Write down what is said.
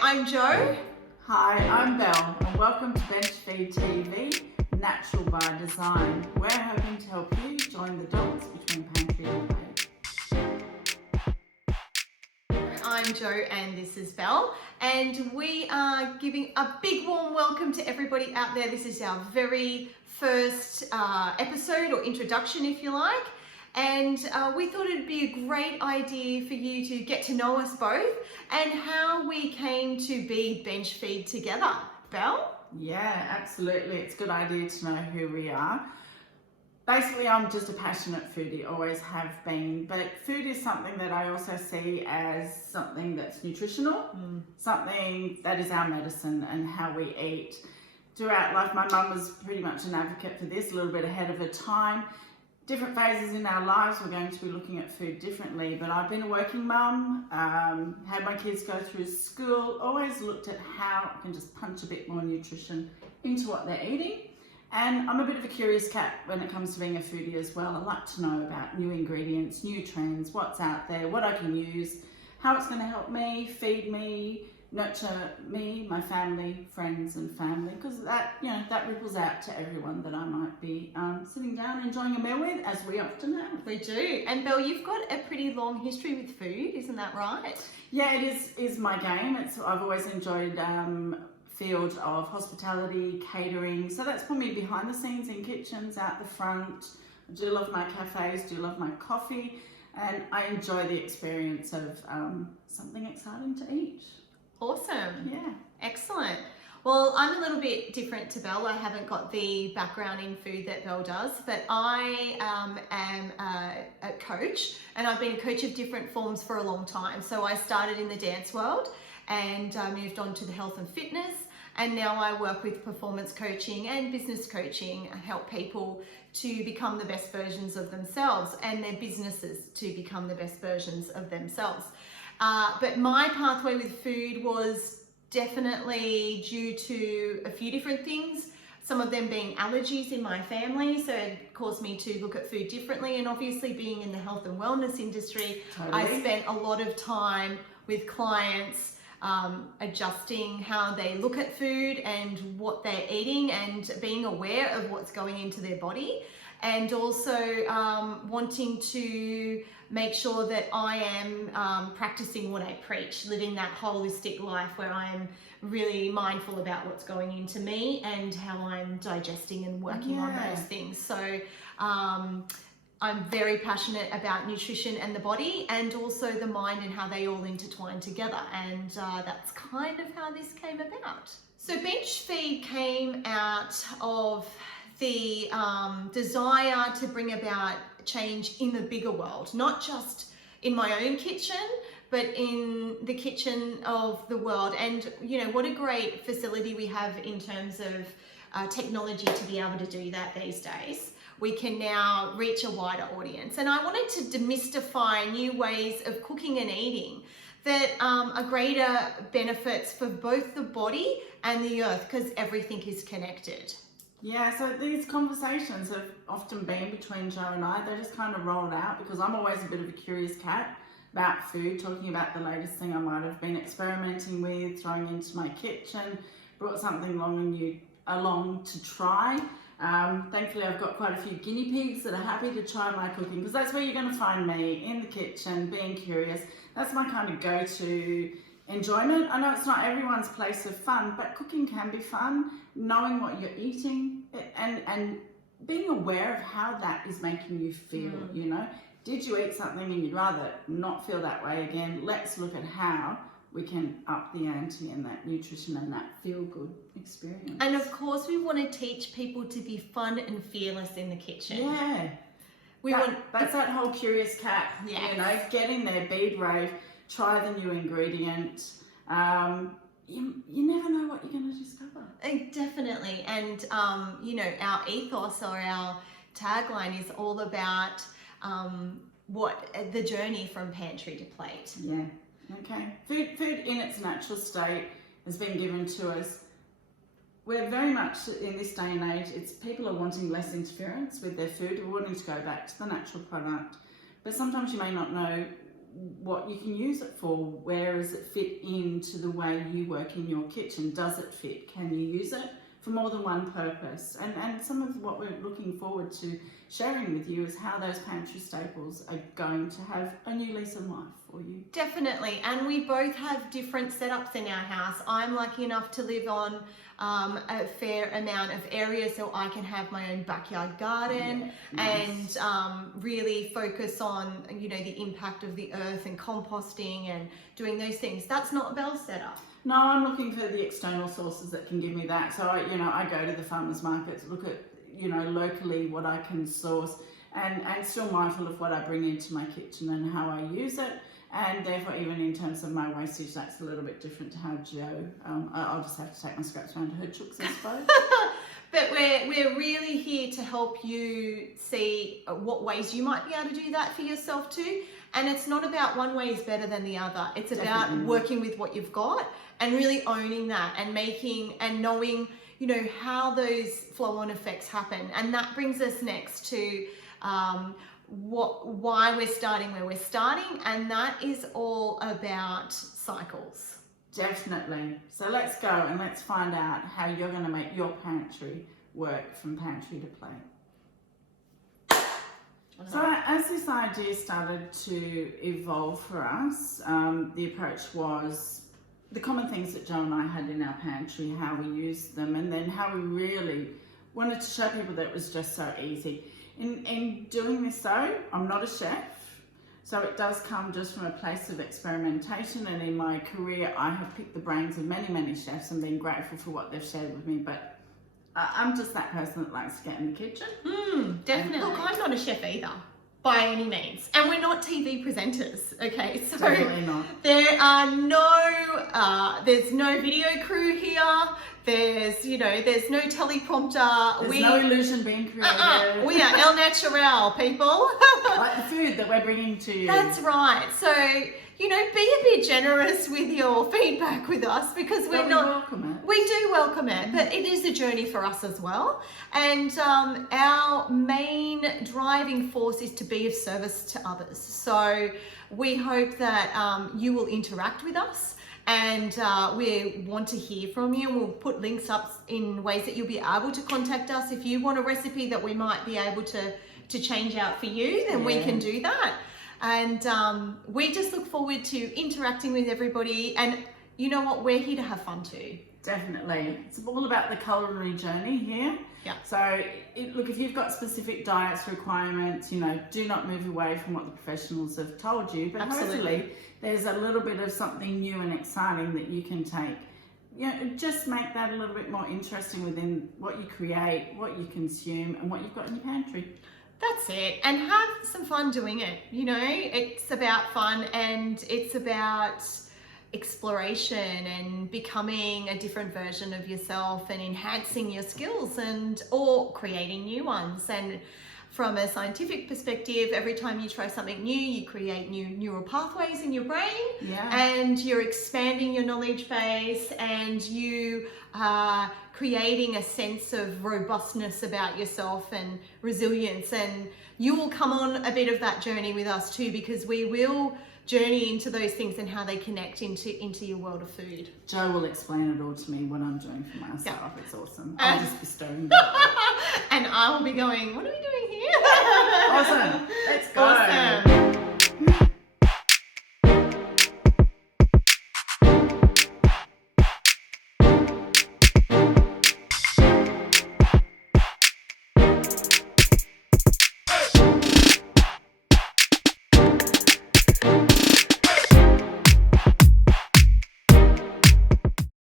I'm Jo. Hi, I'm Belle, and welcome to BenchFeed TV, Natural by Design. We're hoping to help you join the dots between pantry and plate. I'm Jo and this is Belle, and we are giving a big warm welcome to everybody out there. This is our very first episode or introduction, if you like. And we thought it'd be a great idea for you to get to know us both and how we came to be BenchFeed together. Belle? Yeah, absolutely. It's a good idea to know who we are. Basically, I'm just a passionate foodie, always have been, but food is something that I also see as something that's nutritional, something that is our medicine and how we eat. Throughout life, my mum was pretty much an advocate for this, a little bit ahead of her time. Different phases in our lives, we're going to be looking at food differently, but I've been a working mum, had my kids go through school, always looked at how I can just punch a bit more nutrition into what they're eating. And I'm a bit of a curious cat when it comes to being a foodie as well. I like to know about new ingredients, new trends, what's out there, what I can use, how it's going to help me, feed me, nurture me, my family, friends and family, because that, that ripples out to everyone that I might be sitting down enjoying a meal with, as we often have. We do. And Belle, you've got a pretty long history with food, isn't that right? Yeah, it is my game. I've always enjoyed field of hospitality, catering, so that's put me behind the scenes in kitchens, out the front. I do love my cafes, do love my coffee, and I enjoy the experience of something exciting to eat. Awesome. Yeah. Excellent. Well, I'm a little bit different to Belle. I haven't got the background in food that Belle does, but I am a coach, and I've been a coach of different forms for a long time. So I started in the dance world and moved on to the health and fitness, and now I work with performance coaching and business coaching. I help people to become the best versions of themselves and their businesses to become the best versions of themselves. But my pathway with food was definitely due to a few different things, some of them being allergies in my family, so it caused me to look at food differently, and obviously being in the health and wellness industry, totally. I spent a lot of time with clients adjusting how they look at food and what they're eating and being aware of what's going into their body, and also wanting to make sure that I am practicing what I preach, living that holistic life where I'm really mindful about what's going into me and how I'm digesting and working on those things. So I'm very passionate about nutrition and the body, and also the mind and how they all intertwine together, and that's kind of how this came about. So BenchFeed came out of the desire to bring about change in the bigger world, not just in my own kitchen, but in the kitchen of the world. And what a great facility we have in terms of technology to be able to do that these days. We can now reach a wider audience, and I wanted to demystify new ways of cooking and eating that are greater benefits for both the body and the earth, because everything is connected. Yeah, so these conversations have often been between Jo and I. They just kind of rolled out because I'm always a bit of a curious cat about food, talking about the latest thing I might have been experimenting with, throwing into my kitchen, brought something along to try. Thankfully, I've got quite a few guinea pigs that are happy to try my cooking, because that's where you're going to find me, in the kitchen, being curious. That's my kind of go-to enjoyment. I know it's not everyone's place of fun, but cooking can be fun, knowing what you're eating and being aware of how that is making you feel, Did you eat something and you'd rather not feel that way again? Let's look at how we can up the ante in that nutrition and that feel-good experience. And of course, we want to teach people to be fun and fearless in the kitchen. Yeah. That's that whole curious cat, get in there, be brave, try the new ingredient. You never know what you're going to discover. Definitely. And, our ethos or our tagline is all about what the journey from pantry to plate. Yeah. Okay. Food in its natural state has been given to us. We're very much in this day and age, people are wanting less interference with their food. We're wanting to go back to the natural product. But sometimes you may not know what you can use it for. Where does it fit into the way you work in your kitchen? Does it fit? Can you use it for more than one purpose? And some of what we're looking forward to sharing with you is how those pantry staples are going to have a new lease of life for you. Definitely, and we both have different setups in our house. I'm lucky enough to live on a fair amount of area, so I can have my own backyard garden. Nice. And really focus on, you know, the impact of the earth and composting and doing those things. That's not Belle's setup. No, I'm looking for the external sources that can give me that. So I go to the farmers markets, look at, locally what I can source, and still mindful of what I bring into my kitchen and how I use it. And therefore, even in terms of my wastage, that's a little bit different to how Jo, I'll just have to take my scraps around to her chooks, I suppose. But we're really here to help you see what ways you might be able to do that for yourself too. And it's not about one way is better than the other. It's about working with what you've got and really owning that and making and knowing, how those flow-on effects happen. And that brings us next to why we're starting where we're starting, and that is all about cycles. Definitely. So let's go and let's find out how you're going to make your pantry work from pantry to plate. So as this idea started to evolve for us, the approach was the common things that Jo and I had in our pantry, how we used them, and then how we really wanted to show people that it was just so easy. In doing this though, I'm not a chef, so it does come just from a place of experimentation, and in my career I have picked the brains of many, many chefs and been grateful for what they've shared with me, but I'm just that person that likes to get in the kitchen. Definitely. Look, I'm not a chef either, by any means, and we're not TV presenters, okay? So Definitely not. There are there's no video crew here. There's no teleprompter. There's no illusion being created. We are el natural, people. Like the food that we're bringing to you. That's right. So, be a bit generous with your feedback with us, because We welcome it. We do welcome it, but it is a journey for us as well. And our main driving force is to be of service to others. So we hope that you will interact with us. And we want to hear from you, and we'll put links up in ways that you'll be able to contact us. If you want a recipe that we might be able to change out for you, then we can do that. And we just look forward to interacting with everybody. And you know what? We're here to have fun too. Definitely. It's all about the culinary journey here. Yeah. So, look, if you've got specific diets requirements, do not move away from what the professionals have told you. But hopefully there's a little bit of something new and exciting that you can take. Just make that a little bit more interesting within what you create, what you consume, and what you've got in your pantry. That's it. And have some fun doing it. It's about fun, and it's about exploration and becoming a different version of yourself and enhancing your skills or creating new ones. And from a scientific perspective, every time you try something new, you create new neural pathways in your brain, and you're expanding your knowledge base, and you are creating a sense of robustness about yourself and resilience. And you will come on a bit of that journey with us too, because we will journey into those things and how they connect into your world of food. Jo will explain it all to me when I'm doing for myself. Yeah. It's awesome. I'll just be stirring that. And I will be going, what are we doing here? Awesome. Let's go. Awesome.